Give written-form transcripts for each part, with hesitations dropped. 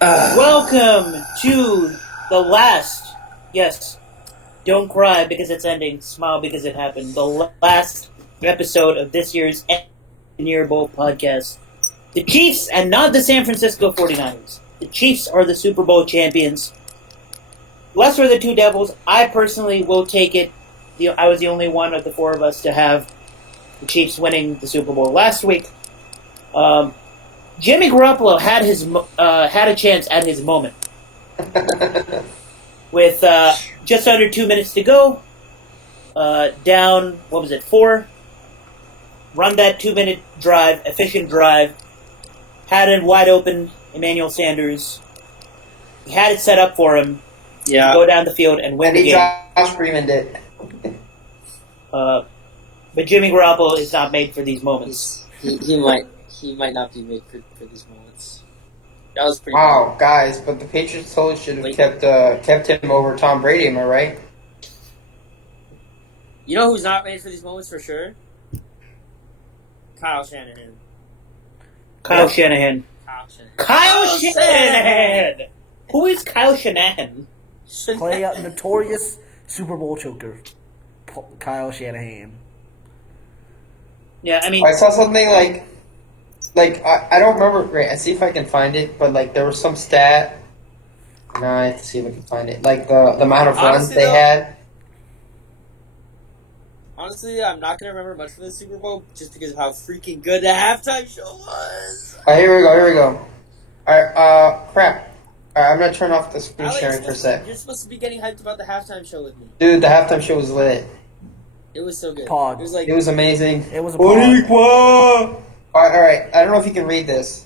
Welcome to the last, yes, don't cry because it's ending, smile because it happened, the last episode of this year's Year Bowl podcast. The Chiefs and not the San Francisco 49ers. The Chiefs are the Super Bowl champions. Lesser of the two devils. I personally will take it. I was the only one of the four of us to have the Chiefs winning the Super Bowl last week. Jimmy Garoppolo had a chance at his moment. With just under 2 minutes to go, down, 4? Run that 2-minute drive, efficient drive, had it wide open, Emmanuel Sanders. He had it set up for him to go down the field and win the game. Josh Freeman did. But Jimmy Garoppolo is not made for these moments. He might not be made for these moments. That was pretty. Wow, guys, but the Patriots totally should have kept him over Tom Brady. Am I right? You know who's not made for these moments for sure? Kyle Shanahan. Kyle Shanahan. Who is Kyle Shanahan? Play a notorious Super Bowl choker, Kyle Shanahan. Yeah, I mean, I saw something like I don't remember. Great, I see if I can find it. But there was some stat. No, I have to see if I can find it. Like the amount of runs they had. Honestly, I'm not gonna remember much from the Super Bowl just because of how freaking good the halftime show was. Here we go. Alright, crap. Alright, I'm gonna turn off the screen sharing for a sec. You're supposed to be getting hyped about the halftime show with me. Dude, the halftime show was lit. It was so good. Pog. It was amazing. It was a pog. Alright, I don't know if you can read this.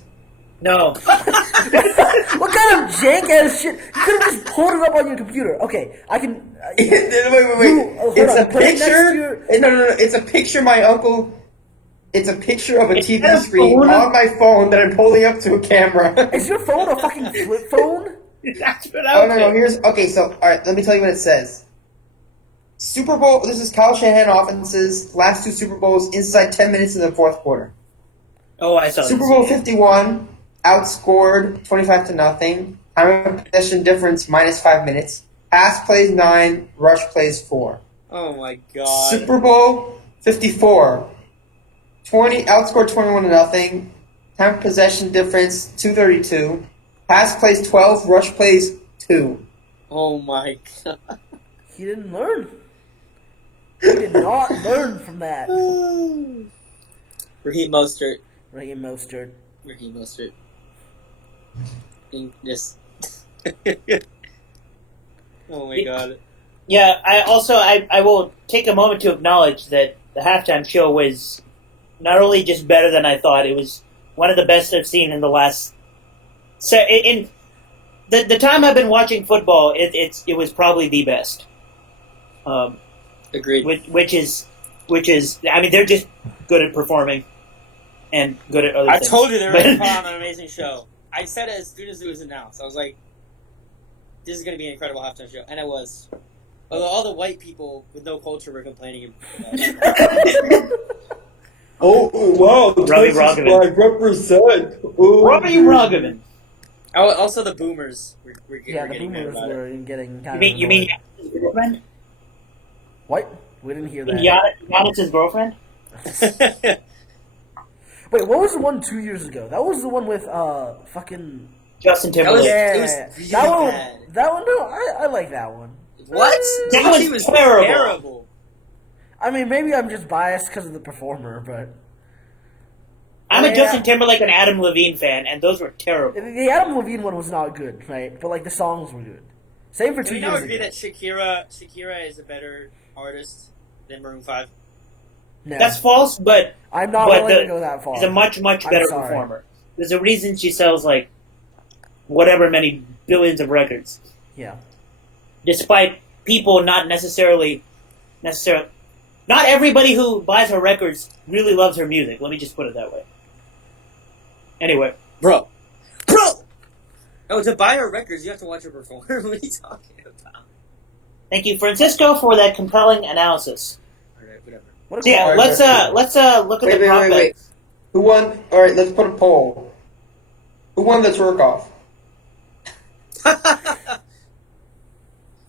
no. What kind of jank ass shit? You could have just pulled it up on your computer. Okay, I can. Wait. It's a picture. No. It's a picture. My uncle. It's a picture of a TV screen on my phone that I'm pulling up to a camera. Is your phone a fucking flip phone? That's what I was No. Okay. So, all right. Let me tell you what it says. Super Bowl. This is Kyle Shanahan offenses. Last two Super Bowls inside 10 minutes in the fourth quarter. Oh, I saw Super Bowl 51 outscored 25-0. Time of possession difference -5 minutes. Pass plays 9. Rush plays 4. Oh my god. Super Bowl 54. Outscored 21-0. Time of possession difference 232. Pass plays 12. Rush plays 2. Oh my god. He didn't learn. He did not learn from that. Raheem Mostert. Yes. Oh my god. Yeah, I will take a moment to acknowledge that the halftime show was not only just better than I thought, it was one of the best I've seen in the last. In the time I've been watching football, it was probably the best. Agreed. Which is, I mean, they're just good at performing and good at other things. I told you they were going to put on an amazing show. I said it as soon as it was announced. I was like, this is going to be an incredible halftime show. And it was. Although all the white people with no culture were complaining about it. Oh, wow. Robbie Rogovan. Represent. Robbie Rogovan. Also the boomers were The getting mad boomers about were it. getting kind You mean Giannis's girlfriend? What? We didn't hear that. Giannis's girlfriend? Wait, what was the one 2 years ago? That was the one with fucking Justin Timberlake. That one. No, I like that one. What? That was terrible. I mean, maybe I'm just biased because of the performer, but I'm a Justin Timberlake and Adam Levine fan, and those were terrible. The Adam Levine one was not good, right? But like the songs were good. Same for 2 years ago. Can we now agree that Shakira is a better artist than Maroon 5? No. That's false, but I'm not willing to go that far. She's a much better performer. There's a reason she sells like whatever many billions of records. Yeah. Despite people not necessarily, not everybody who buys her records really loves her music. Let me just put it that way. Anyway, bro. Oh, to buy her records, you have to watch her perform. What are you talking about? Thank you, Francisco, for that compelling analysis. All right, whatever. What Yeah, let's look at the prospects. Wait. Who won? All right, let's put a poll. Who won the twerk off?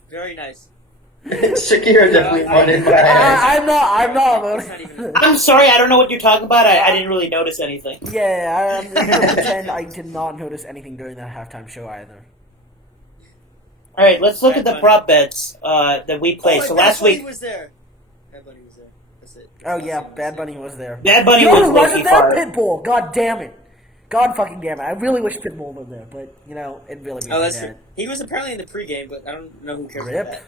Very nice. Shakira definitely won in my ass. I'm not It's not voting. even- I'm sorry, I don't know what you're talking about. I didn't really notice anything. Yeah, I'm gonna pretend I did not notice anything during that halftime show either. All right, let's look at the Bad Bunny. prop bets that we played. Oh, so Bad last Bunny week, was there. Bad Bunny was there. That's it. Oh yeah, Bad Bunny was there. Bad Bunny You know was who low-key wasn't there? fire. Pitbull. God damn it. God fucking damn it. I really wish Pitbull was there, but you know, it really made Oh, me that's mad. true. He was apparently in the pregame, but I don't know who cares Rip. about that.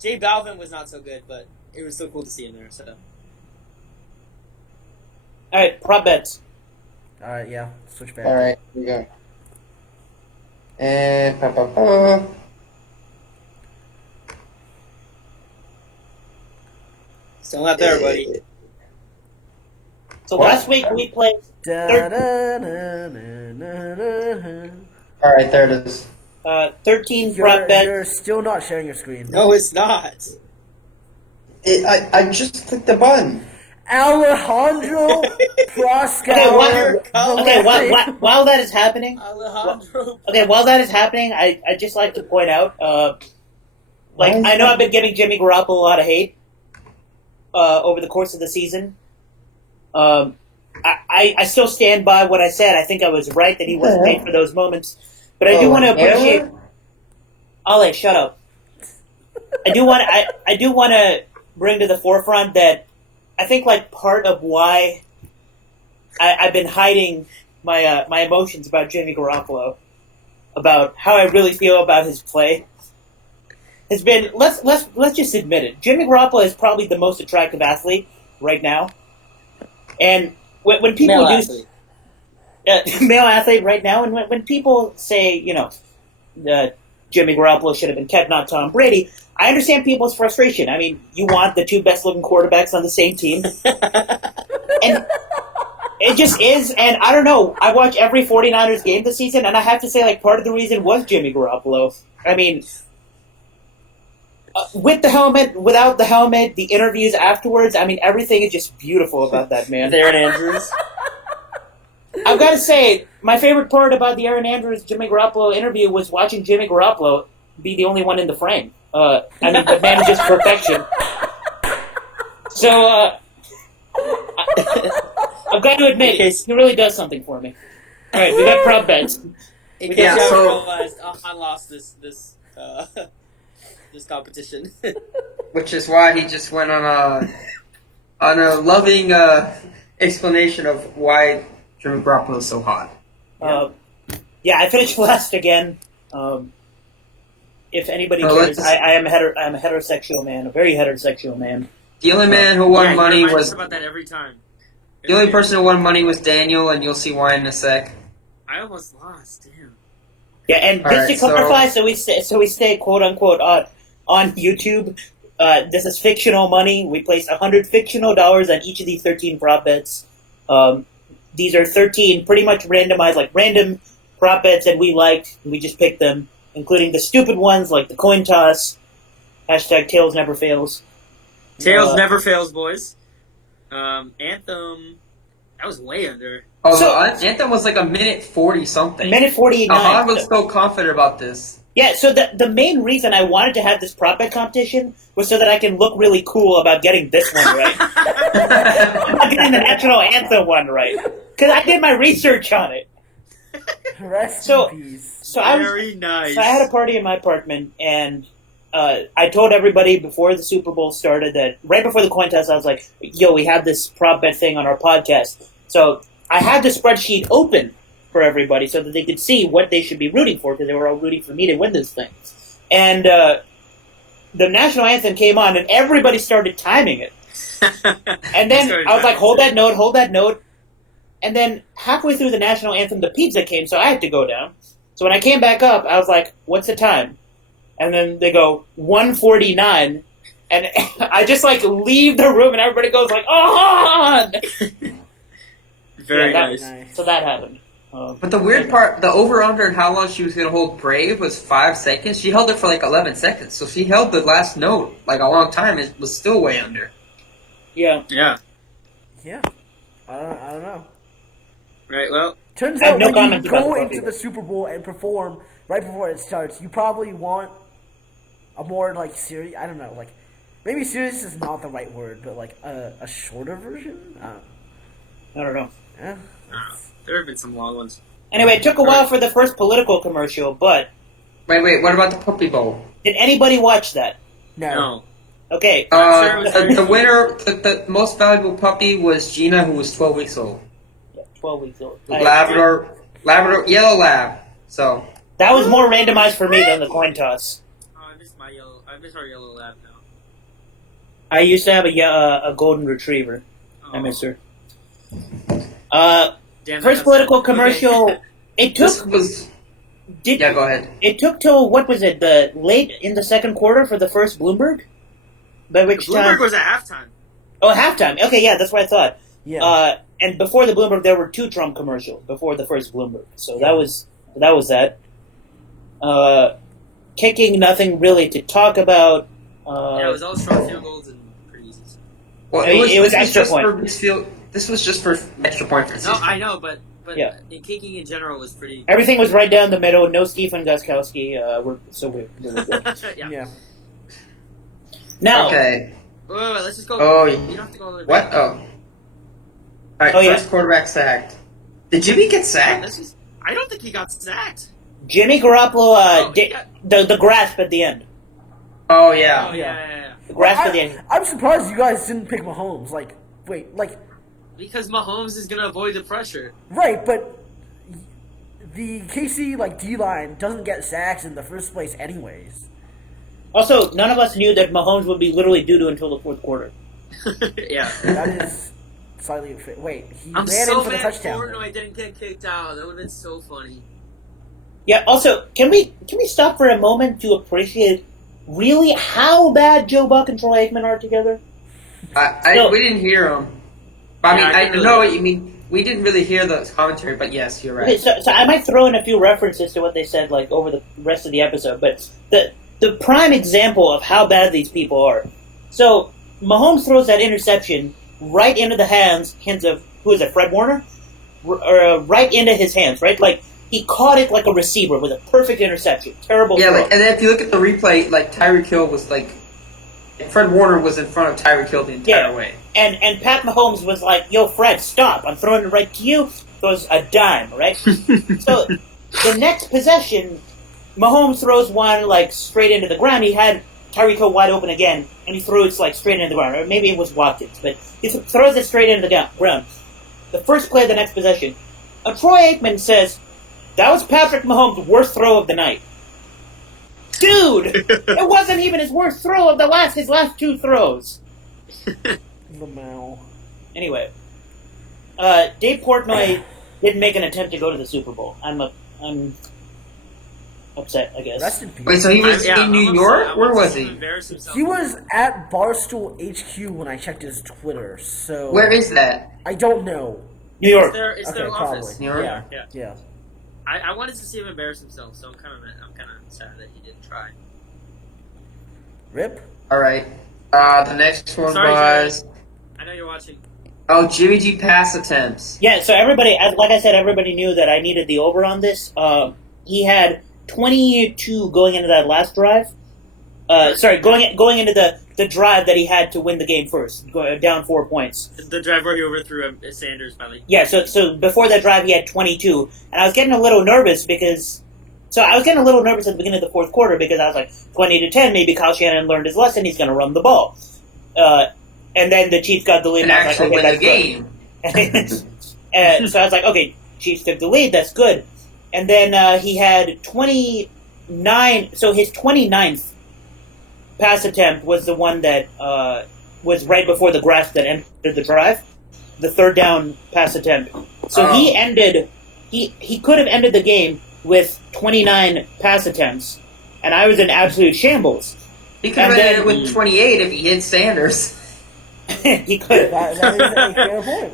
J Balvin was not so good, but it was still cool to see him there. So All right, prop bets. Alright, yeah. Switch back. Alright, here we go. And pa. still not there, buddy. So last week we played. Alright, there it is. 13 prop bets. You're still not sharing your screen. No, it's not. I just clicked the button. Alejandro Proskauer. Okay, while that is happening, Alejandro. while that is happening, I just like to point out, I know I've been giving Jimmy Garoppolo a lot of hate over the course of the season. I still stand by what I said. I think I was right that he wasn't made for those moments. But I do want to appreciate. Ale, shut up. I do want to bring to the forefront that I think part of why I've been hiding my emotions about Jimmy Garoppolo, about how I really feel about his play, has been let's just admit it. Jimmy Garoppolo is probably the most attractive athlete right now, and when people Male do athlete. male athlete right now, and when people say Jimmy Garoppolo should have been kept, not Tom Brady, I understand people's frustration. I mean, you want the two best-looking quarterbacks on the same team. And it just is, and I don't know. I watch every 49ers game this season, and I have to say, part of the reason was Jimmy Garoppolo. I mean, with the helmet, without the helmet, the interviews afterwards, I mean, everything is just beautiful about that man. Aaron Andrews. I've got to say, my favorite part about the Aaron Andrews Jimmy Garoppolo interview was watching Jimmy Garoppolo be the only one in the frame. I mean, the man is just perfection. So, I've got to admit, he really does something for me. All right, we got prop bets. In case Yeah, you haven't so- realized, Ahaan lost this competition. Which is why he just went on a loving explanation of why Jimmy Garoppolo is so hot. Yeah, I finished last again. If anybody cares, I am a heterosexual man, a very heterosexual man. The only man who won money you remind was us about that every time. the only person who won money was Daniel, and you'll see why in a sec. I almost lost. Damn. Yeah, and All just right, to clarify, so we stay quote unquote on YouTube. This is fictional money. We placed $100 fictional dollars on each of these 13 prop bets. These are 13 pretty much randomized, random prop bets that we liked. We just picked them, including the stupid ones like the coin toss. Hashtag Tails never fails. Tails never fails, boys. Anthem. That was way under. Oh, So- the Anthem was like a minute 40 something. Minute 49. Ahaan was so confident about this. Yeah, so the main reason I wanted to have this prop bet competition was so that I can look really cool about getting this one right. About getting the national anthem one right. Because I did my research on it. Rest So- in peace. So I Very nice. had a party in my apartment, and I told everybody before the Super Bowl started that right before the coin toss, I was like, yo, we have this prop bet thing on our podcast. So I had the spreadsheet open for everybody so that they could see what they should be rooting for, because they were all rooting for me to win this thing. And the national anthem came on, and everybody started timing it. And then I was like, hold that note. And then halfway through the national anthem, the pizza came, so I had to go down. So when I came back up, I was like, what's the time? And then they go, 1:49. And I just leave the room, and everybody goes oh! Very Yeah, nice. Nice. So that happened. But the weird part, the over-under and how long she was going to hold Brave was 5 seconds. She held it for 11 seconds. So she held the last note a long time. It was still way under. Yeah. Yeah. Yeah. I don't know. Right. Well, Turns I have out no when you comments about go the into puppy. the Super Bowl and perform right before it starts, you probably want a more like serious. I don't know, like maybe serious is not the right word, but like a shorter version. I don't know. Yeah. There have been some long ones. Anyway, it took a while for the first political commercial, but Wait. What about the Puppy Bowl? did anybody watch that? No. No. Okay. I'm sure it was very The winner, the most valuable puppy was Gina, who was 12 weeks old. 12 weeks old. Labrador, yellow lab. So That was more randomized for me than the coin toss. Oh, I miss our yellow lab now. I used to have a golden retriever. I miss her. Damn, First that's political sad. commercial. Okay. It this took. was. Did, Yeah, go ahead. It took till what was it? The late in the second quarter for the first Bloomberg. By which Bloomberg time? was at halftime. Oh, halftime. Okay, yeah, that's what I thought. Yeah. And before the Bloomberg, there were 2 Trump commercials before the first Bloomberg. So that was that. Kicking, nothing really to talk about. Yeah, it was all short field goals and pretty easy. Well, it was this extra just point. for this field. This was just for extra point for No, season. I know, but Yeah. in kicking in general was pretty. Everything was right down the middle. No Stephen Gostkowski. We're good. Yeah. Yeah. Now, Okay. Wait, let's just go. Oh, You don't have to go all the way What? back. Oh. All right. Oh, yeah. First quarterback sacked. Did Jimmy get sacked? This is. I don't think he got sacked. Jimmy Garoppolo Oh, he did got- the grasp at the end. Oh yeah. Oh yeah. The grasp at the end. I'm surprised you guys didn't pick Mahomes. Like, wait, like, Because Mahomes is gonna avoid the pressure. right, but the KC like D line doesn't get sacks in the first place, anyways. Also, none of us knew that Mahomes would be literally due to until the fourth quarter. Yeah. That is slightly unfair. Wait, he I'm ran so in for the mad touchdown. Portnoy didn't get kicked out. That would have been so funny. Yeah. Also, can we stop for a moment to appreciate really how bad Joe Buck and Troy Aikman are together? No. We didn't hear him. I mean, Yeah, I I didn't really know hear what you mean. We didn't really hear the commentary, but yes, you're Okay, right. so I might throw in a few references to what they said like over the rest of the episode, but the prime example of how bad these people are. So Mahomes throws that interception right into the hands of who is it, Fred Warner, right into his hands, right? Like he caught it like a receiver with a perfect interception. Terrible. Yeah, throw. and then if you look at the replay, like Tyreek Hill was like, Fred Warner was in front of Tyreek Hill the entire way. And Pat Mahomes was like, "Yo, Fred, stop! I'm throwing it right to you." Throws a dime, right? So the next possession, Mahomes throws one like straight into the ground. He had Tyreek Hill wide open again, and he threw it like straight into the ground. Or maybe it was Watkins, but he throws it straight into the ground. The first play of the next possession, Troy Aikman says, "That was Patrick Mahomes' worst throw of the night." Dude, it wasn't even his worst throw of his last 2 throws. Lamau. Anyway, Dave Portnoy didn't make an attempt to go to the Super Bowl. I'm upset, I guess. Rest in peace. Wait, so he was in New York? Where was he? He was at Barstool HQ when I checked his Twitter. So Where is that? I don't know. New York. It's their Okay, office. probably. New York? Yeah. Yeah. Yeah. I wanted to see him embarrass himself, so I'm kind of sad that he didn't try. Rip. All right. The next one Sorry, was I know you're watching. Jimmy G pass attempts. Yeah, so everybody, like I said, everybody knew that I needed the over on this. He had 22 going into that last drive. Going into the drive that he had to win the game first, down 4 points. The drive where he overthrew Sanders finally. Yeah, so before that drive he had 22, and I was getting a little nervous because. So I was getting a little nervous at the beginning of the fourth quarter because I was like, 20-10, maybe Kyle Shanahan learned his lesson, he's going to run the ball. And then the Chiefs got the lead, And I was actually like, okay, win the that's game. good. So I was like, okay, Chiefs took the lead, that's good. And then he had 29, so his 29th pass attempt was the one that was right before the grasp that ended the drive, the third down pass attempt. So he could have ended the game with 29 pass attempts, and I was in absolute shambles. He could have And ended it then- with 28 if he hit Sanders. He could have. That is a fair point.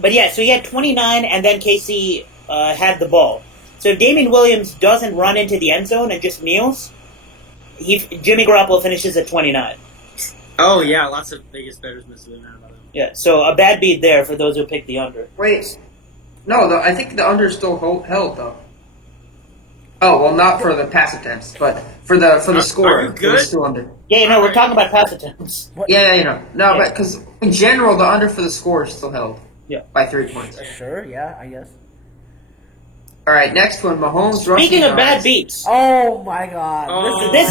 But yeah, so he had 29, and then KC had the ball. So if Damian Williams doesn't run into the end zone and just kneels, Jimmy Garoppolo finishes at 29. Oh yeah, lots of Vegas bettors must have been mad about him. Yeah, so a bad beat there for those who picked the under. Wait. No, I think the under still held though. Oh well, not for the pass attempts, but for the score, you it was good? still under. Yeah, no, we're talking about pass attempts. Yeah. No, Yeah. but because in general, the under for the score is still held. Yeah. By 3 points. Sure, yeah, I guess. All right, next one, Mahomes rushing Speaking of bad yards. beats, Oh my god. Oh. This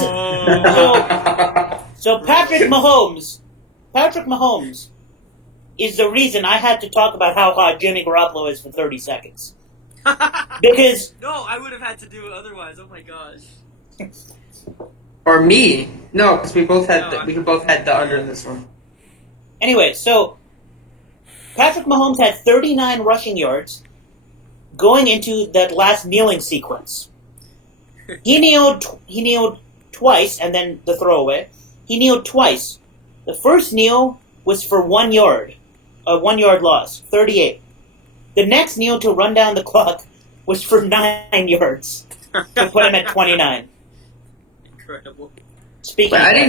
so Patrick Mahomes is the reason I had to talk about how hot Jimmy Garoppolo is for 30 seconds. Because No, I would have had to do it otherwise. Oh my gosh. Or me? No, because we both had No, we both had the under in this one. anyway, so Patrick Mahomes had 39 rushing yards going into that last kneeling sequence. He kneeled twice, and then the throwaway. He kneeled twice. The first kneel was for 1 yard, a 1 yard loss, 38. The next kneel to run down the clock was for 9 yards to put him at 29. Incredible. Speaking But of I that,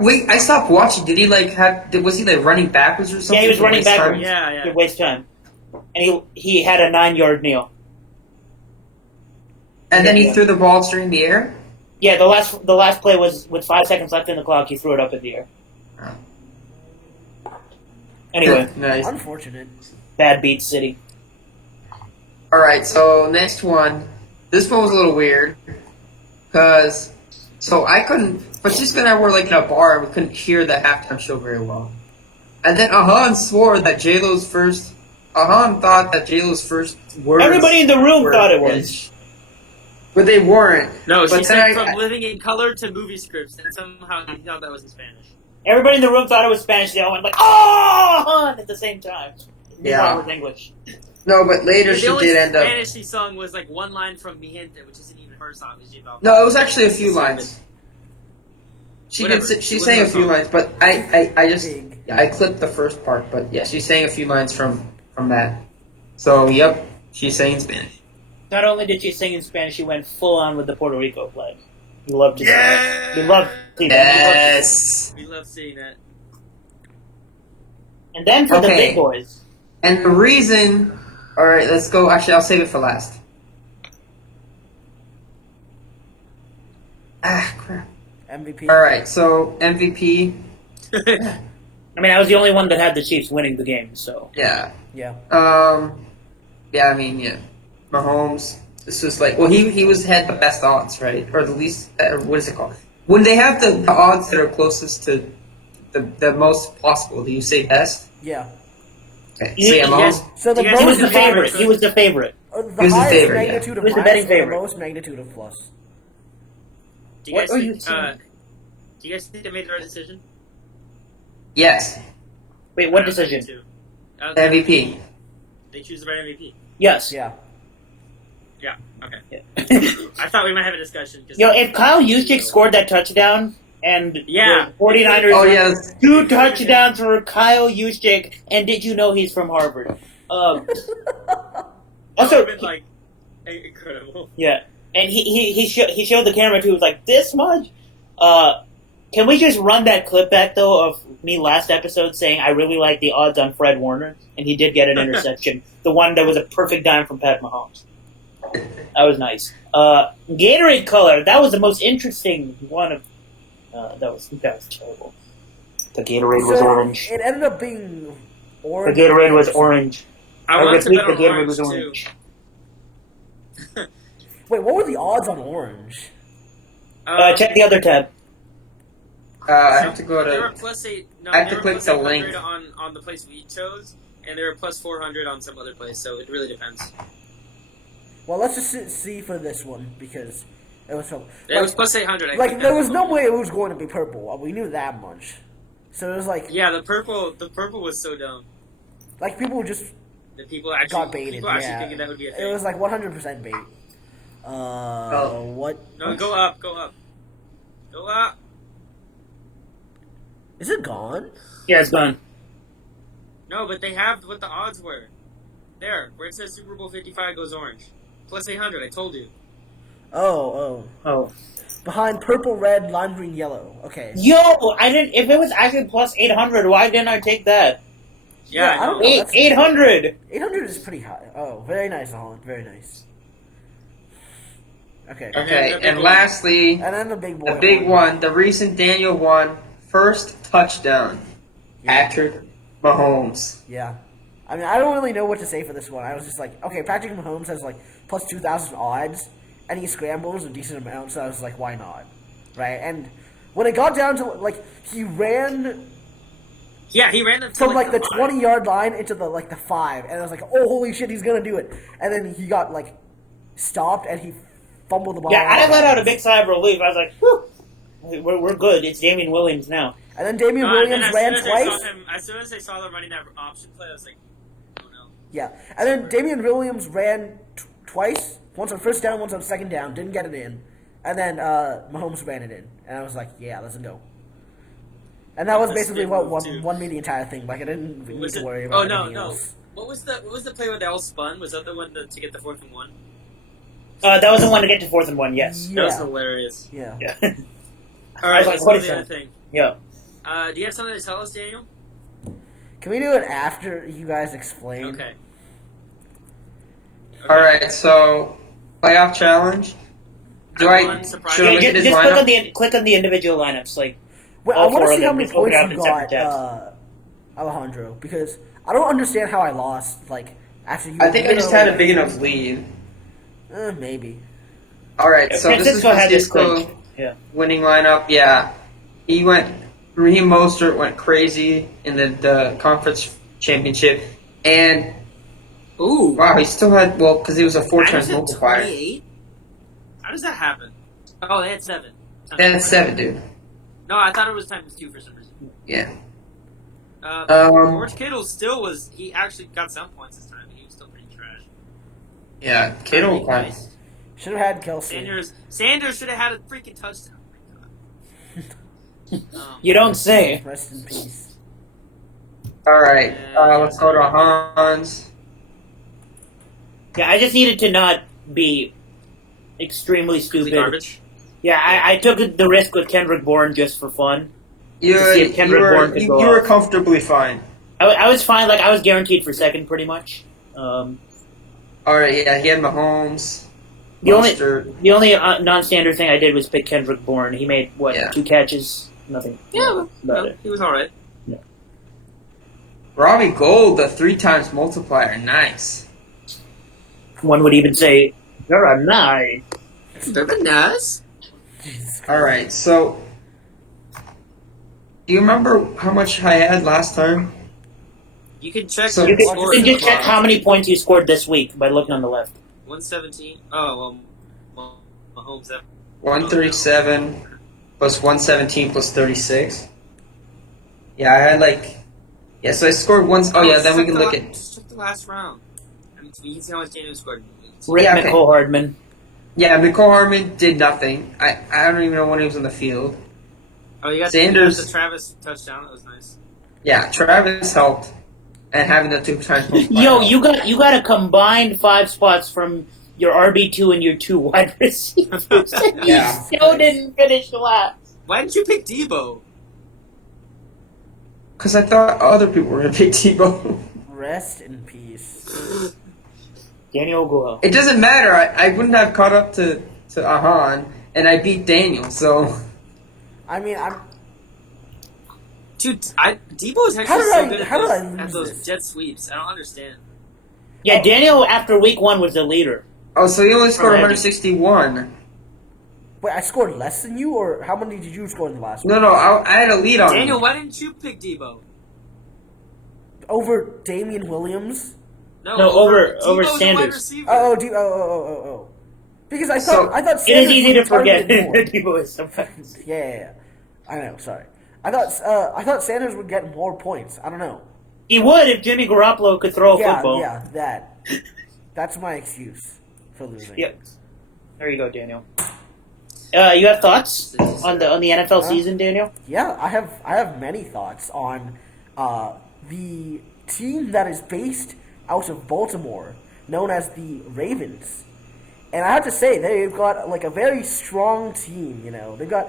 didn't. I stopped watching. Did he was he like running backwards or something? Yeah, he was to running waste time? backwards. Yeah. to waste time, and he had a 9 yard kneel. And then he threw the ball during the air. Yeah, the last play was with 5 seconds left in the clock. He threw it up in the air. Oh. Anyway, Nice. Unfortunate. bad beat city. All right, so next one. This one was a little weird because I couldn't. Francisco and I were like in a bar and we couldn't hear the halftime show very well. And then Ahaan swore that Ahaan thought that J-Lo's first words. Everybody in the room were thought it was. but they weren't. No, but she said from living in color to movie scripts, and somehow he thought that was in Spanish. Everybody in the room thought it was Spanish. They all went like, "Oh!" at the same time. They Yeah. thought it was English. No, but later The she only did end up. Spanish she sung was like one line from Mi Gente, which isn't even her song. It's about No, it was actually a few lines. She Whatever. did. She It sang a wasn't a few song. lines, but I just Big. I clipped the first part. But yeah, she sang a few lines from that. So yep, she sang in Spanish. Not only did she sing in Spanish, she went full on with the Puerto Rico flag. You love to see Yeah! that. You love to see that. Yes. We love seeing that. And then for the Okay. big boys. And the reason. All right, let's go. Actually, I'll save it for last. Ah, crap. MVP. All right, so MVP. I mean, I was the only one that had the Chiefs winning the game, so. Yeah. Yeah. Yeah. I mean, yeah. Mahomes. This was like, well, he had the best odds, right? Or the least. What is it called? When they have the odds that are closest to the most possible, do you say best? Yeah. Okay. You- So yeah, you Mahomes. guys- So the Do you guys He most was the Most favorite. He was the favorite. the He was the highest favorite, yeah. magnitude He of was the minus betting and the favorite. lowest magnitude of plus. Do you guys What are you think? saying? Do you guys think they made the right decision? Yes. Wait, what I think decision? too. MVP. They choose the right MVP. Yes. Yeah. Yeah. Okay. Yeah. I thought we might have a discussion. 'Cause- Yo, if Kyle Juszczyk scored that touchdown and Yeah. the 49ers Oh yes. 2 touchdowns for Kyle Juszczyk, and did you know he's from Harvard? that Also, would've been, like incredible. yeah, and he showed the camera too. He was like, "This much." Can we just run that clip back though of me last episode saying I really like the odds on Fred Warner, and he did get an interception, the one that was a perfect dime from Pat Mahomes. That was nice. Gatorade color. That was the most interesting one of. That was terrible. The Gatorade was So orange. It ended up being The orange. Gatorade was orange. I want to repeat, bet the on Gatorade orange was too. orange. Wait, what were the odds on orange? Check the other tab. I have to go They were to. plus 8. No, I have they to were click plus the 800 link. on the place we chose, and they were plus 400 on some other place. So it really depends. Well, let's just see for this one because it was so. It was plus 800. I Like think there that was no way it was going to be purple. We knew that much. So it was like Yeah, the purple was so dumb. like people just The people actually got baited. People actually Yeah, thinking that would be a it thing. was like 100% bait. What? No, go up, go up, go up. Is it gone? Yeah, it's gone. No, but they have what the odds were. There, where it says Super Bowl 55 goes orange. Plus 800, I told you. Oh. Behind purple, red, lime green, yellow. Okay. Yo, I didn't. If it was actually plus 800, why didn't I take that? Yeah, I I don't know. know. That's 800. 800 is pretty high. Oh, very nice, Holland. Very nice. Okay. Okay, And and the lastly, And then the big boy. the big one, the recent Daniel won, first touchdown. Yeah. Patrick Mahomes. Yeah. I mean, I don't really know what to say for this one. I was just like, okay, Patrick Mahomes has like plus 2,000 odds, and he scrambles a decent amount, so I was like, why not? Right? And when it got down to, like, he ran Yeah, he ran from like the line. 20-yard line into the 5, and I was like, oh, holy shit, he's gonna do it. And then he got like stopped, and he fumbled the ball. Yeah, I let out a big sigh of relief. I was like, whew, we're good. It's Damian Williams now. And then Damian And Williams then ran as twice. as soon as I saw them running that option play, I was like, oh no. Yeah, and then Damian Williams ran twice. Once on first down, once on second down. Didn't get it in, and then Mahomes ran it in, and I was like, yeah, let's go. And that was That's basically a good what move, too. won me the entire thing. Like I didn't need Was to it? worry about Oh no, anything no. else. What was the play where they all spun? Was that the one to get the 4th and 1? That was the one to get to 4th and 1. Yes. That was Yeah, hilarious. yeah. Yeah. All right, I was like, let's what go to is the other that? thing. Yeah. Do you have something to tell us, Daniel? Can we do it after you guys explain? Okay. All right, so playoff challenge. Do Everyone I surprised- should I Yeah, look at just this click on the individual lineups. Like, Wait, I all want four to of see how them, many just open points it up you in separate got, tabs. Alejandro, because I don't understand how I lost. Like after you. I think I just had a big enough lead. Maybe. All right, so this is Francisco had this Francisco's clinched. Yeah. winning lineup. Yeah, he went. Raheem Mostert went crazy in the conference championship, and Ooh. wow, he still had because he was a 4 times Niners had multiplier. 28? How does that happen? Oh, they had 7. That's 7, dude. No, I thought it was times 2 for some reason. Yeah. George Kittle still was. He actually got some points this time, but he was still pretty trash. Yeah, Kittle. Nice. Should have had Kelsey. Sanders should have had a freaking touchdown. You don't say. Rest in peace. All right, let's go to Hans. Yeah, I just needed to not be extremely Is he stupid. garbage? Yeah, I took the risk with Kendrick Bourne just for fun. You, To see if Kendrick Bourne could you go were off. comfortably fine. I was fine. Like, I was guaranteed for second, pretty much. All right, yeah, he had Mahomes. The Mostert. only non-standard thing I did was pick Kendrick Bourne. He made, Yeah. 2 catches? Nothing. Yeah, about it. he was all right. Robbie Gold, the 3 times multiplier. Nice. One would even say, you're a nine. Very nice. Jesus All right, so do you remember how much I had last time? You can check. So- You can, scores you can in just the check box. how many points you scored this week by looking on the left. 117. Oh well, Mahomes. 137 plus 117 plus 36. Yeah, I had so I scored once. Oh yeah, then we can look at. Just check the last round. I mean, you can see how much Daniel scored. Rip Yeah, okay. Nicole Hardman. Yeah, Nicole Harmon did nothing. I don't even know when he was on the field. Oh, you got Sanders- the Travis touchdown. That was nice. Yeah, Travis helped, and having the 2 times multiplier. Yo, helped. you got a combined 5 spots from your RB2 and your 2 wide receivers. Yeah. You still didn't finish last. Why didn't you pick Debo? Because I thought other people were going to pick Tebow. Rest in peace. Daniel Guo. It doesn't matter. I wouldn't have caught up to Ahaan, and I beat Daniel, so... I mean, I'm. Dude, Debo is How actually did so I- good how did I at lose those this? jet sweeps. I don't understand. Yeah, Daniel after week 1 was the leader. Oh, so he only scored Alright. 161. Wait, I scored less than you, or how many did you score in the last one? No, I had a lead on Daniel, him. why didn't you pick Debo? Over Damian Williams? No, over Debo's a wide Sanders. receiver. Oh. Because I So, thought It is Sanders easy would to be forget targeted more. that Debo is sometimes. Yeah. I know. Sorry. I thought Sanders would get more points. I don't know. He would if Jimmy Garoppolo could throw a football. Yeah, that. That's my excuse for losing. Yep. There you go, Daniel. You have thoughts on the NFL season, Daniel? Yeah, I have many thoughts on the team that is based out of Baltimore, known as the Ravens. And I have to say, they've got a very strong team. You know, they've got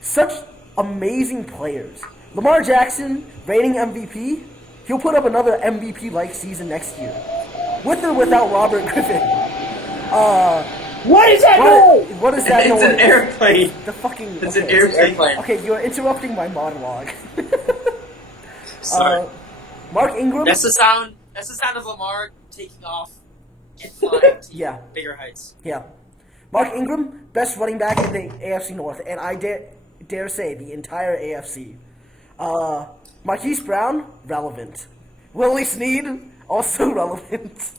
such amazing players. Lamar Jackson, reigning MVP, He'll put up another MVP-like season next year, with or without Robert Griffin. What is that noise? What is that noise? It's an airplane. The fucking. It's okay. an airplane. Okay, you're interrupting my monologue. Sorry. Mark Ingram. That's the sound. That's the sound of Lamar taking off and flying to Yeah. bigger heights. Yeah. Mark Ingram, best running back in the AFC North, and I dare say the entire AFC. Marquise Brown, relevant. Willie Snead, also relevant.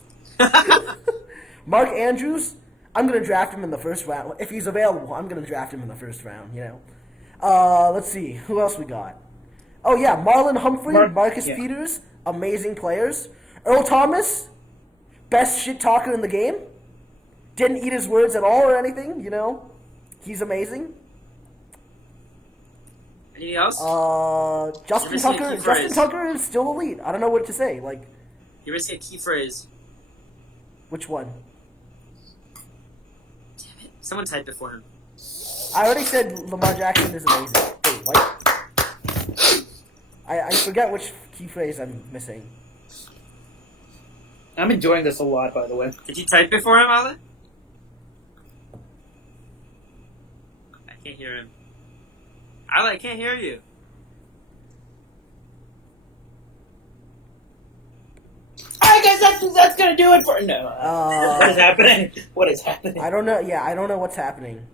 Mark Andrews, I'm going to draft him in the first round. If he's available, I'm going to draft him in the first round, you know. Let's see. Who else we got? Oh, yeah. Marlon Humphrey, Marcus Peters, amazing players. Earl Thomas, best shit talker in the game. Didn't eat his words at all or anything, you know. He's amazing. Anything else? Justin missing a Tucker. key Justin phrase. Tucker is still elite. I don't know what to say. Like, You're missing a key phrase. which one? Damn it! Someone type it for him. I already said Lamar Jackson is amazing. Wait, what? I forget which key phrase I'm missing. I'm enjoying this a lot, by the way. Did you type it for him, Alan? I can't hear him. Alan, I can't hear you. I guess that's gonna do it for no. What is happening? What is happening? I don't know. Yeah, I don't know what's happening.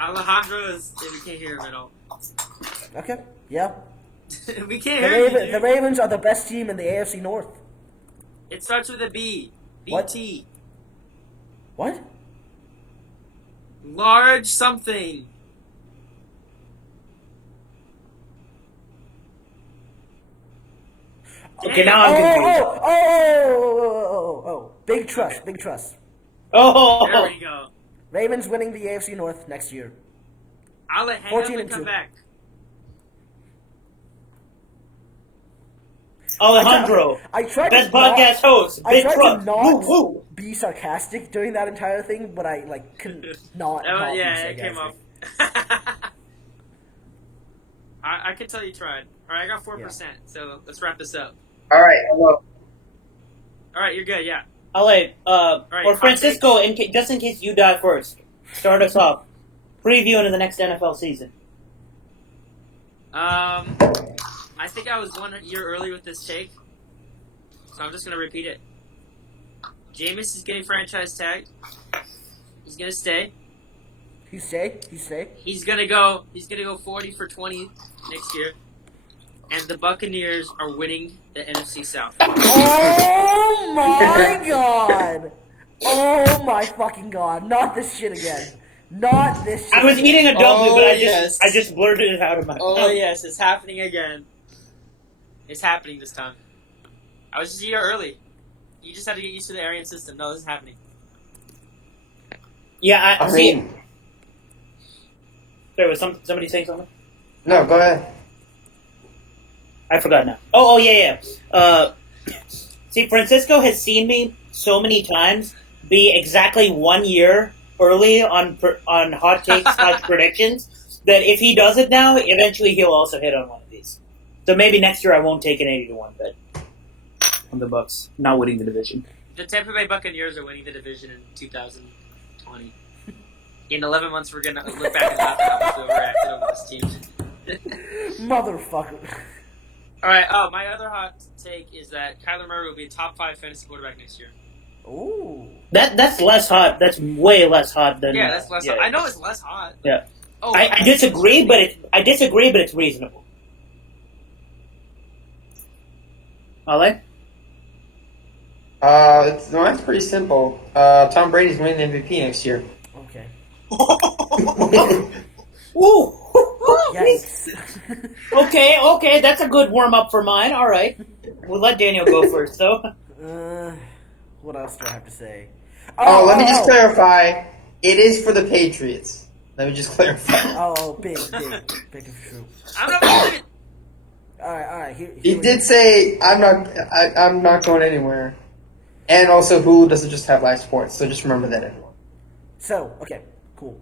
Alejandro is. We can't hear him at all. Okay. Yeah. We can't The, hear you. the Ravens are the best team in the AFC North. It starts with a B. What? BT. What? Large something. Okay, now I'm confused. Oh. Big trust. Big trust. Oh, There we go. Ravens winning the AFC North next year. I'll let hang 14 up and and come 2. back. Alejandro, I tried best to not- podcast host. I Big tried truck. to not Woo woo. be sarcastic during that entire thing, but I couldn't not. Oh, not yeah, be it came sarcastic. off. I could tell you tried. All right, I got 4%. So let's wrap this up. All right, hello. All right, you're good. Yeah. Ale, right, or Francisco, just in case you die first, start us off. Preview into the next NFL season. I think I was 1 year early with this take, so I'm just gonna repeat it. Jameis is getting franchise tagged. He's gonna stay. He stay. He's gonna go 40 for 20 next year. And the Buccaneers are winning the NFC South. Oh my god! Oh my fucking god! Not this shit again! Not this shit. I was eating a dumpling, Oh, but yes. I just blurted it out of my mouth. Oh yes, it's happening again. It's happening this time. I was just a year early. You just had to get used to the Aryan system. No, this is happening. Yeah, I see. mean, There was somebody saying something. no, go ahead. I forgot now. Oh, yeah. See, Francisco has seen me so many times be exactly 1 year early on hot takes / predictions that if he does it now, eventually he'll also hit on one of these. So maybe next year I won't take an 80-1 bet on the Bucks not winning the division. The Tampa Bay Buccaneers are winning the division in 2020. In 11 months, we're gonna look back and laugh at how much we overreacted over this team. Motherfucker. All right. Oh, my other hot take is that Kyler Murray will be a top 5 fantasy quarterback next year. Ooh. That's less hot. That's way less hot than. Yeah, that's less hot. I know it's less hot. Yeah. Oh, I disagree, but it's reasonable. Ale? Mine's pretty simple. Tom Brady's winning MVP next year. Okay. Ooh. Yikes. Okay, that's a good warm up for mine. All right, we'll let Daniel go first, though. What else do I have to say? Let me just clarify. It is for the Patriots. Let me just clarify. Big and true. I'm not believing it. All right. Here He we did go. say, I'm not going anywhere. And also, Hulu doesn't just have live sports, so just remember that, everyone. So, okay, cool.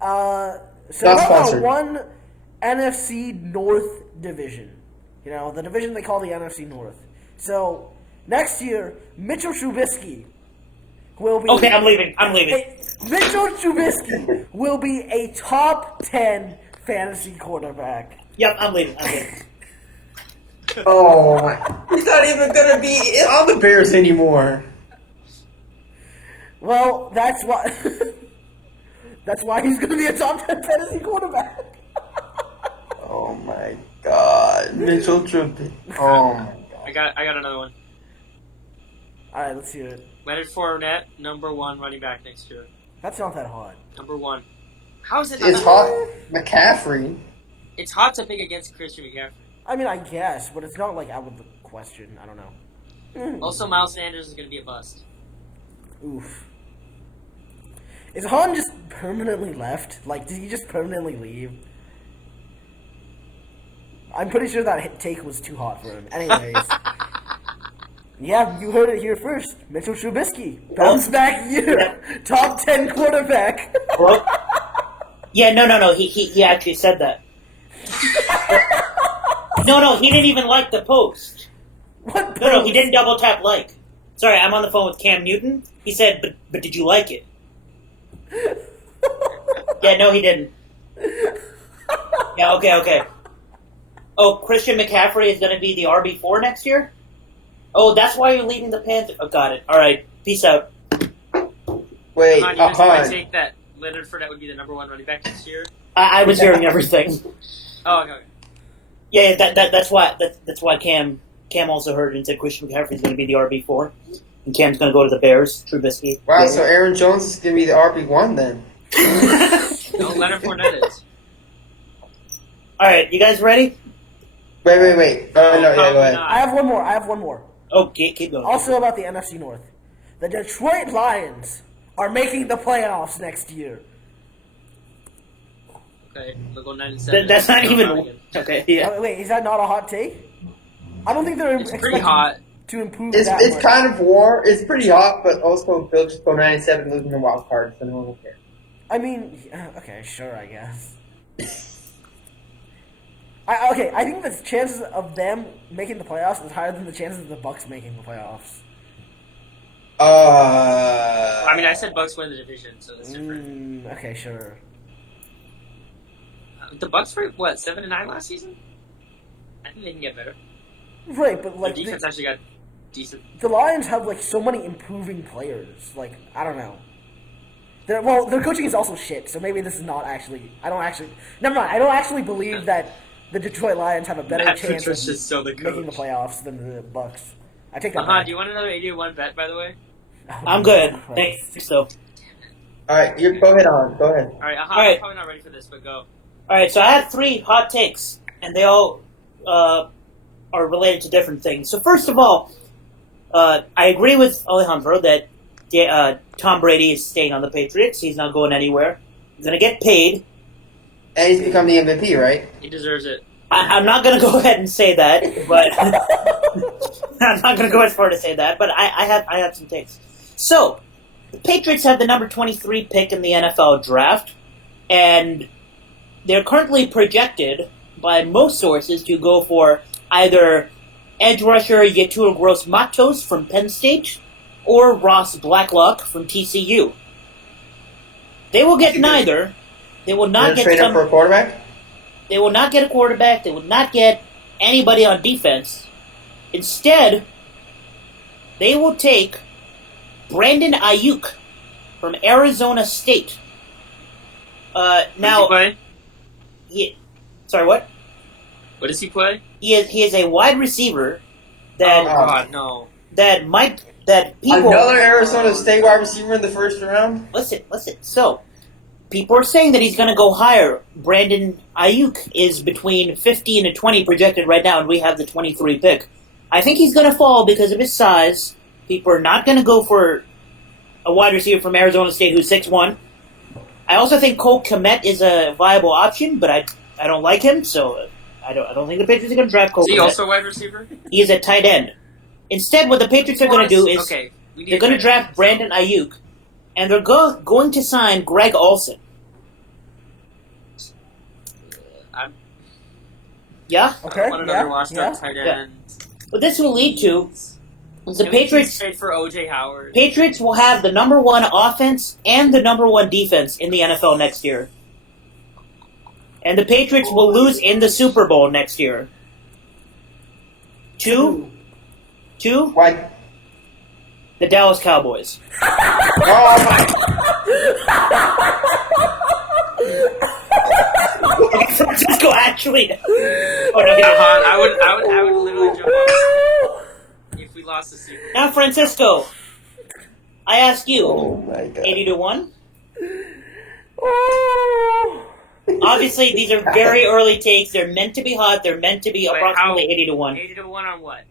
So Not how about sponsored. one NFC North division? You know, the division they call the NFC North. So, next year, Mitchell Trubisky will be... Okay, I'm leaving. Mitchell Trubisky will be a top 10 fantasy quarterback. Yep, I'm leaving. Oh, he's not even gonna be on the Bears anymore. Well, that's why... that's why he's going to be a top 10 fantasy quarterback. Oh my God, Mitchell Trubisky. Oh my God. I got another one. Alright, let's hear it. Leonard Fournette, number 1 running back next year. That's not that hot. Number 1. How is it not It's hot. McCaffrey. It's hot to pick against Christian McCaffrey. I mean, I guess, but it's not like out of the question. I don't know. Also, Miles Sanders is going to be a bust. Oof. Is Ahaan just permanently left? Like, did he just permanently leave? I'm pretty sure that take was too hot for him. Anyways. Yeah, you heard it here first. Mitchell Trubisky. Bounce back year. Top 10 quarterback. Well, yeah, no. He actually said that. No, he didn't even like the post. What? No, he didn't double tap like. Sorry, I'm on the phone with Cam Newton. He said, but did you like it? Yeah, no, he didn't. Yeah, okay. Oh, Christian McCaffrey is going to be the RB4 next year? Oh, that's why you're leading the Panthers. Oh, got it. All right, peace out. Wait, You just want to Ahaan. take that Leonard Fournette would be the number 1 running back next year? I was hearing everything. Oh, okay. Yeah, that's why Cam also heard and said Christian McCaffrey is going to be the RB4, and Cam's going to go to the Bears. Trubisky. Wow, so Aaron Jones is gonna be the RB1 then. No, Leonard Fournette is. All right, you guys ready? Wait. Oh, no, yeah, go Probably ahead. not. I have one more. Oh, keep going. Also about the NFC North. The Detroit Lions are making the playoffs next year. Okay, we'll go 9-7. That's not Go even... down again. Okay, yeah. Wait, is that not a hot take? I don't think they're It's pretty expecting hot. to improve It's that it's much. kind of warm. It's pretty hot, but also they'll just go 9-7 losing the wild card, so no one will care. I mean, okay, sure, I guess. I think the chances of them making the playoffs is higher than the chances of the Bucks making the playoffs. I mean, I said Bucks win the division, so that's different. Okay, sure. The Bucks were, what, 7-9 last season? I think they can get better. Right, but Their like defense actually got decent. the Lions have like so many improving players. Like, I don't know. Their coaching is also shit, so maybe this is not actually... Never mind, I don't actually believe that the Detroit Lions have a better Matt chance Patricia's still the of making the coach. playoffs than the Bucks. I take that Ahaan, back. do you want another 81 bet, by the way? I'm good. Thanks, though. Alright, go ahead on. Go ahead. Alright, Ahaan, Alright. I'm probably not ready for this, but go. All right, so I had 3 hot takes, and they all are related to different things. So first of all, I agree with Alejandro that Tom Brady is staying on the Patriots. He's not going anywhere. He's going to get paid. And he's become the MVP, right? He deserves it. I'm not going to go ahead and say that, but I'm not going to go as far to say that. But I have some takes. So the Patriots have the number 23 pick in the NFL draft, and they're currently projected by most sources to go for either edge rusher Yetur Gross-Matos from Penn State or Ross Blacklock from TCU. They will get neither. They will not get trade up for a quarterback? They will not get a quarterback. They will not get anybody on defense. Instead, they will take Brandon Ayuk from Arizona State. Does he Now, play? sorry, what? What does he play? He is a wide receiver Oh, that God, no. that people Another Arizona State wide receiver in the first round? listen. So, people are saying that he's going to go higher. Brandon Ayuk is between 15 and 20 projected right now, and we have the 23 pick. I think he's going to fall because of his size. People are not going to go for a wide receiver from Arizona State who's 6'1". I also think Cole Kmet is a viable option, but I don't like him, so I don't think the Patriots are going to draft Cole Is he Kmet. also a wide receiver? He is a tight end. Instead, what the Patriots are going to do is Okay, we need they're going to tight draft ends. Brandon Ayuk, and they're going to sign Greg Olsen. Yeah? Okay. I want another Yeah. washed Yeah. up tight Yeah. end. What this will lead to is the Can we please Patriots. trade for OJ Howard? Patriots will have the number one offense and the number one defense in the NFL next year. And the Patriots will lose in the Super Bowl next year. Two? Why? The Dallas Cowboys. Oh my! Francisco actually. Oh no, he didn't. I would literally jump off if we lost the Super Bowl. Now, Francisco, I ask you, Oh my god! 80-1. Obviously, these are very early takes. They're meant to be hot. They're meant to be Wait, approximately how? 80-1. 80-1 on what?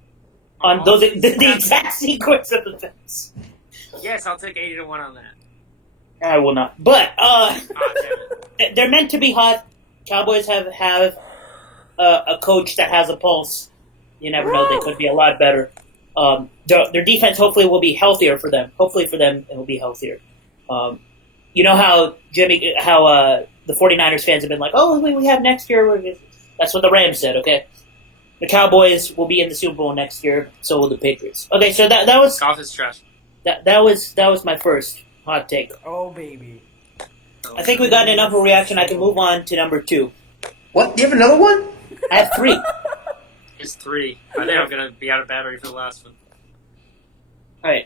On those, the exact sequence of events. Yes, I'll take 80-1 on that. I will not. But Ah, damn it. they're meant to be hot. Cowboys have a coach that has a pulse. You never know; they could be a lot better. Their defense hopefully will be healthier for them. Hopefully for them, it will be healthier. You know how the 49ers fans have been like, "Oh, we have next year." That's what the Rams said. Okay, the Cowboys will be in the Super Bowl next year. So will the Patriots. Okay, so that was Goff is trash. that was my first hot take. Oh baby. I think we got enough of a reaction. I can move on to number 2. What? You have another one? I have 3. It's 3. I think I'm gonna be out of battery for the last one. All right.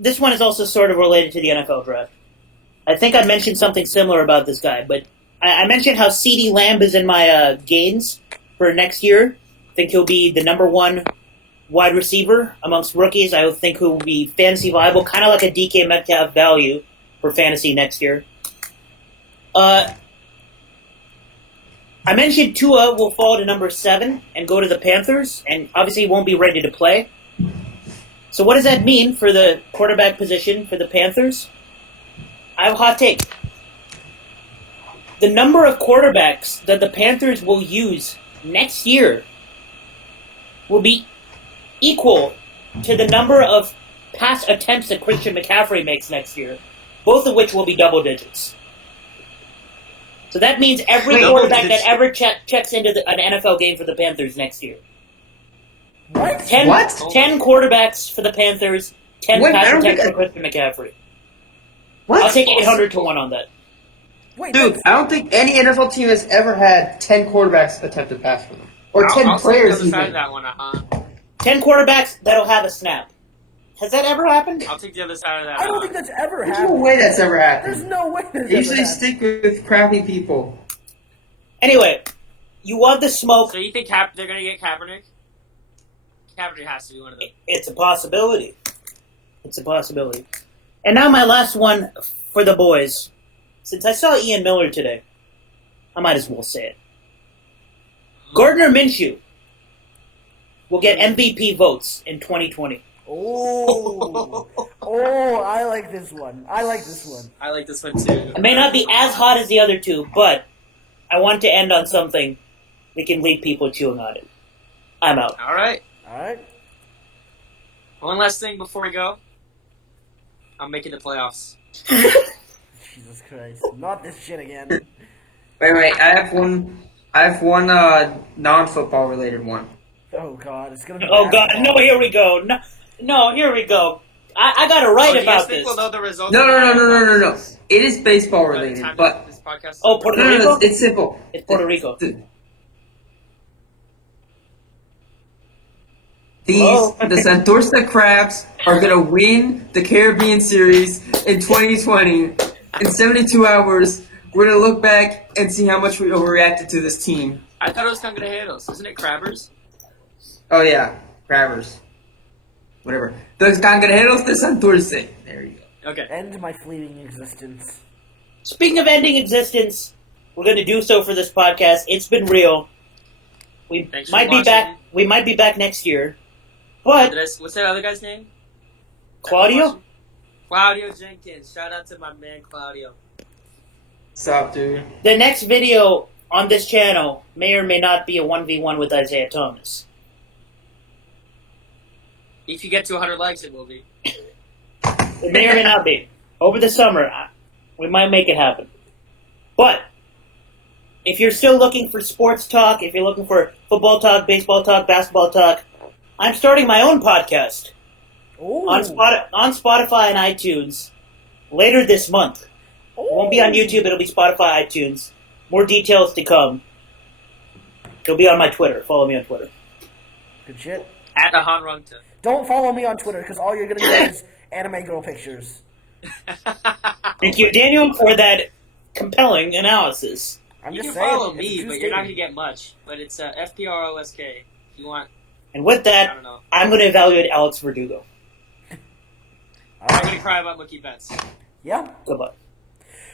This one is also sort of related to the NFL draft. I think I mentioned something similar about this guy, but I mentioned how CeeDee Lamb is in my gains for next year. I think he'll be the number 1 wide receiver amongst rookies. I think he'll be fantasy viable, kind of like a DK Metcalf value for fantasy next year. I mentioned Tua will fall to number 7 and go to the Panthers, and obviously he won't be ready to play. So what does that mean for the quarterback position for the Panthers? I have a hot take. The number of quarterbacks that the Panthers will use next year will be equal to the number of pass attempts that Christian McCaffrey makes next year, both of which will be double digits. So that means every quarterback that ever checks into an NFL game for the Panthers next year. What? 10 quarterbacks for the Panthers, 10 Wait, I pass don't attempts think for Christian McCaffrey. What? I'll take 800-1 on that. Wait, Dude, I don't think any NFL team has ever had 10 quarterbacks attempt to pass for them. Or 10 I'll players take the other side even. of that one, Ahaan. 10 quarterbacks that'll have a snap. Has that ever happened? I'll take the other side of that. I don't think that's ever There's no happened. way that's ever There's happened. no way that's They ever usually happened. stick with crappy people. Anyway, you want the smoke. So you think they're gonna get Kaepernick? Kaepernick has to be one of them. It's a possibility. It's a possibility. And now my last one for the boys. Since I saw Ian Miller today, I might as well say it. Gardner Minshew will get MVP votes in 2020. Oh, I like this one. I like this one too. It may not be as hot as the other two, but I want to end on something that can leave people chewing on it. I'm out. All right. One last thing before we go. I'm making the playoffs. Jesus Christ! Not this shit again. Wait, I have one non-football related one. Oh God, it's gonna be. Oh God, basketball. no! Here we go. No, here we go. I got to write Do you guys about think this. we'll know the results? No. It is baseball By the related, time but this podcast is Oh, over? Puerto no, Rico? it's simple. It's Puerto Rico. The Santurce Crabs are gonna win the Caribbean Series in 2020. In 72 hours, we're gonna look back and see how much we overreacted to this team. I thought it was Cangrejeros. Isn't it Crabbers? Oh yeah, Crabbers. Whatever. The Cangrejeros de Santurce. There you go. Okay. End my fleeting existence. Speaking of ending existence, we're going to do so for this podcast. It's been real. We Thanks for might be watching. back. We might be back next year. But What's that other guy's name? Claudio, Claudio Jenkins. Shout out to my man Claudio. What's up, dude? the next video on this channel may or may not be a 1v1 with Isaiah Thomas. If you get to 100 likes, it will be. It may or may not be. Over the summer, we might make it happen. But if you're still looking for sports talk, if you're looking for football talk, baseball talk, basketball talk, I'm starting my own podcast on Spotify and iTunes later this month. It won't be on YouTube. It'll be Spotify, iTunes. More details to come. It'll be on my Twitter. Follow me on Twitter. Good shit. At Ahaan Rungta. Don't follow me on Twitter because all you're gonna get is anime girl pictures. Thank you, Daniel, for that compelling analysis. I'm You just can saying, follow it's a me, true but you're not going to statement. get much. But it's FPROSK. If you want, And with I that, don't know. I'm going to evaluate Alex Verdugo. All I'm right. going to cry about Mookie Betts. Yeah. Goodbye.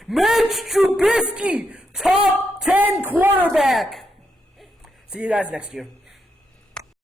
Mitch Trubisky, top 10 quarterback. See you guys next year.